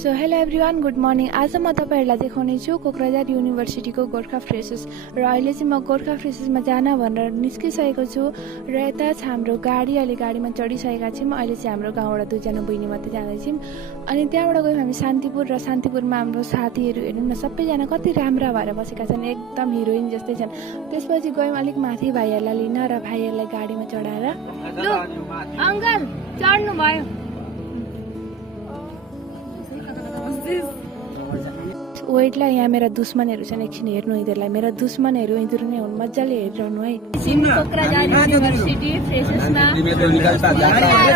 So hello everyone, good morning. आज म तपाईँहरूलाई देखाउने छु कोक्राझार युनिभर्सिटीको गोर्खा फ्रेसेस र अहिले चाहिँ म गोर्खा फ्रेसेसमा जान भनेर निस्किसकेको छु र यता छ हाम्रो गाडी। अहिले गाडीमा चढिसकेका छौँ। अहिले चाहिँ हाम्रो गाउँबाट दुईजना बहिनी मात्रै जाँदैछौँ। अनि त्यहाँबाट गयौँ हामी शान्तिपुर र शान्तिपुरमा हाम्रो साथीहरू हेर्नु न, सबैजना कति राम्रा भएर बसेका छन्, एकदम हिरोइन जस्तै छन्। त्यसपछि गयौँ अलिक माथि भाइहरूलाई लिन र भाइहरूलाई गाडीमा चढाएर लु अङ्कल चढ्नु भयो। वेटलाई यहाँ मेरा दुश्मनहरू छन्, एकछिन हेर्नु यिनीहरूलाई। मेरा दुश्मनहरू यिनीहरू नै हुन्, मजाले हेरिरहनु है। कोक्राझार युनिभर्सिटी फ्रेसेसमा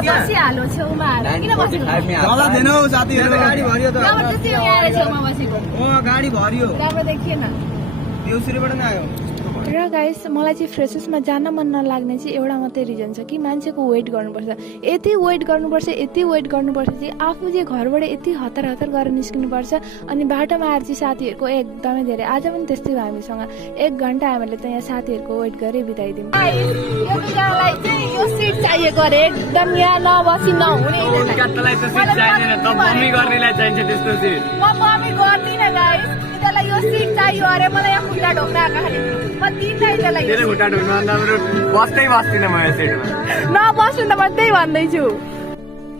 बसिहाल्यो छेउमा किन बस्नु गाडी भरियो राम्रो देखिएन र गाइस, मलाई चाहिँ फ्रेसेसमा जान मन नलाग्ने चाहिँ एउटा मात्रै रिजन छ कि मान्छेको वेट गर्नुपर्छ। यति वेट गर्नुपर्छ चाहिँ आफू चाहिँ घरबाट यति हतार हतार गरेर निस्किनुपर्छ। अनि बाटोमा आएर चाहिँ साथीहरूको एकदमै धेरै, आज पनि त्यस्तै भयो हामीसँग। 1 घन्टा हामीले त यहाँ साथीहरूको वेट गरेर बिताइदिउँ। यो सिट चाहिएको अरे, एकदम यहाँ नबसी नहुने। म बमी गर्दिनँ गाइस, त्यसलाई यो सिट चाहियो अरे। मलाई यहाँ खुट्टा ढोक्न आएको खालि नबस्नु त मात्रै भन्दैछु।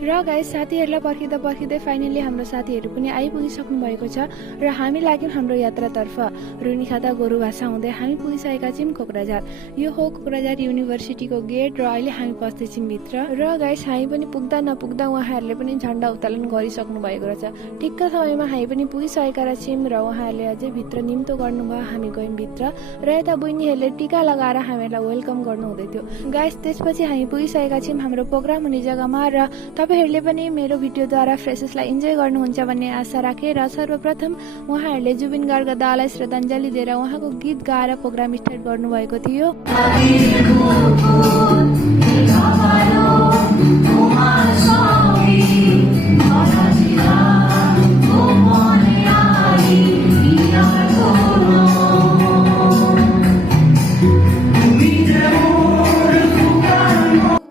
र गाइस, साथीहरूलाई पर्खिँदै फाइनली हाम्रो साथीहरू पनि आइपुगिसक्नु भएको छ र हामी लाग्यौँ हाम्रो यात्रातर्फ। रुनिखाता गोरुभाषा हुँदै हामी पुगिसकेका छौँ कोक्राझार। यो हो कोक्राझार युनिभर्सिटीको गेट र अहिले हामी पस्दैछौँ भित्र। र गाइस, हामी पनि पुग्दा नपुग्दा उहाँहरूले पनि झन्डा उत्तोलन गरिसक्नु भएको रहेछ। ठिक्क समयमा हामी पनि पुगिसकेका छौँ र उहाँहरूले अझै भित्र निम्तो गर्नुभयो। हामी गयौँ भित्र र यता बहिनीहरूले टिका लगाएर हामीहरूलाई वेलकम गर्नु हुँदै थियो। गाइस, त्यसपछि हामी पुगिसकेका छौँ हाम्रो प्रोग्राम हुने जग्गामा र तपाईँहरूले पनि मेरो भिडियोद्वारा फ्रेसेसलाई इन्जोय गर्नुहुन्छ भन्ने आशा राखेर सर्वप्रथम उहाँहरूले जुबिन गार्गका दालाई श्रद्धाञ्जली दिएर उहाँको गीत गाएर प्रोग्राम स्टार्ट गर्नुभएको थियो।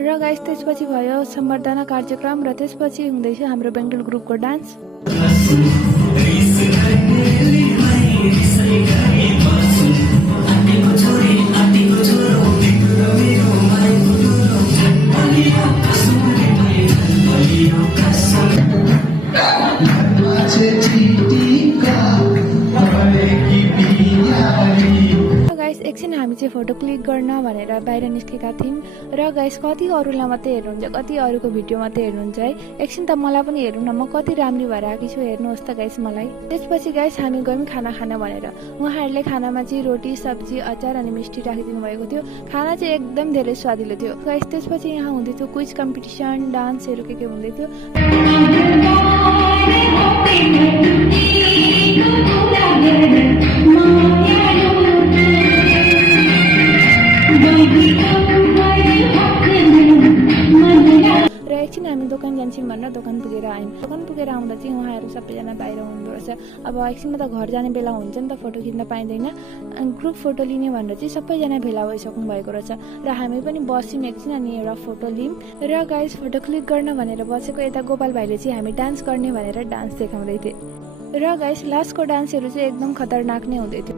र गाइस, त्यसपछि भयो सम्बर्धना कार्यक्रम र त्यसपछि हुँदैछ हाम्रो बेङ्गल ग्रुपको डान्स। एकछिन हामी चाहिँ फोटो क्लिक गर्न भनेर बाहिर निस्केका थियौँ। र गाइस, कति अरूलाई मात्रै हेर्नुहुन्छ, कति अरूको भिडियो मात्रै हेर्नुहुन्छ है। एकछिन त मलाई पनि हेर्नु न, म कति राम्री भएर आएकी छु, हेर्नुहोस् त गाइस मलाई। त्यसपछि गाइस हामी गयौँ खाना खान भनेर। उहाँहरूले खानामा चाहिँ रोटी, सब्जी, अचार अनि मिष्टी राखिदिनु भएको थियो। खाना चाहिँ एकदम धेरै स्वादिलो थियो गाइस। त्यसपछि यहाँ हुँदै थियो क्विज कम्पिटिसन, डान्सहरू के हुँदै थियो। र एकछिन हामी दोकान जान्छौँ भनेर दोकान पुगेर आयौँ। दोकान पुगेर आउँदा चाहिँ उहाँहरू सबैजना बाहिर हुनुहुँदो रहेछ। अब एकछिनमा त घर जाने बेला हुन्छ नि त, फोटो खिच्न पाइँदैन। ग्रुप फोटो लिने भनेर चाहिँ सबैजना भेला भइसक्नु भएको रहेछ र हामी पनि बस्यौँ एकछिन अनि एउटा फोटो लियौँ। र गाइस, फोटो क्लिक गर्न भनेर बसेको यता गोपाल भाइले चाहिँ हामी डान्स गर्ने भनेर डान्स देखाउँदै थिए। र गाइस, लास्टको डान्सहरू चाहिँ एकदम खतरनाक नै हुँदै थियो।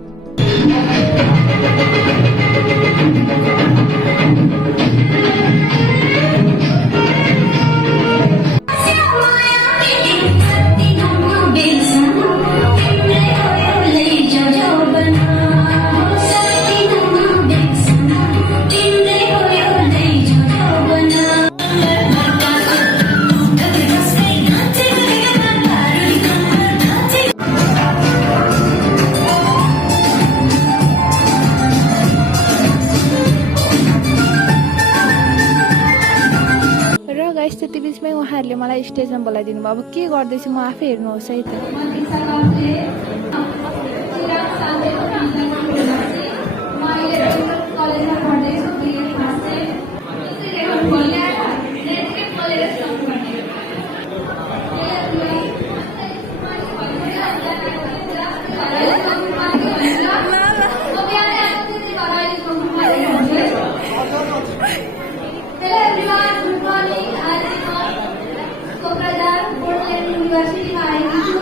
त्यति बिचमै उहाँहरूले मलाई स्टेजमा बोलाइदिनु भयो। अब के गर्दैछु म आफै हेर्नुहोस् है त। कोक्राझार बोर्ड युनिभर्सिटीमा आएकी छु।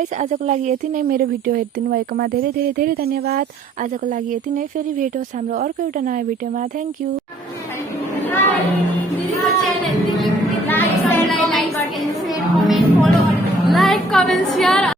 गाइस आजको लागि यति नै। मेरो भिडियो हेरिदिनु भएकोमा धेरै धेरै धेरै धन्यवाद। आजको लागि यति नै। फेरि भेट होस् हाम्रो अर्को एउटा नयाँ भिडियोमा। Thank you. Like comment share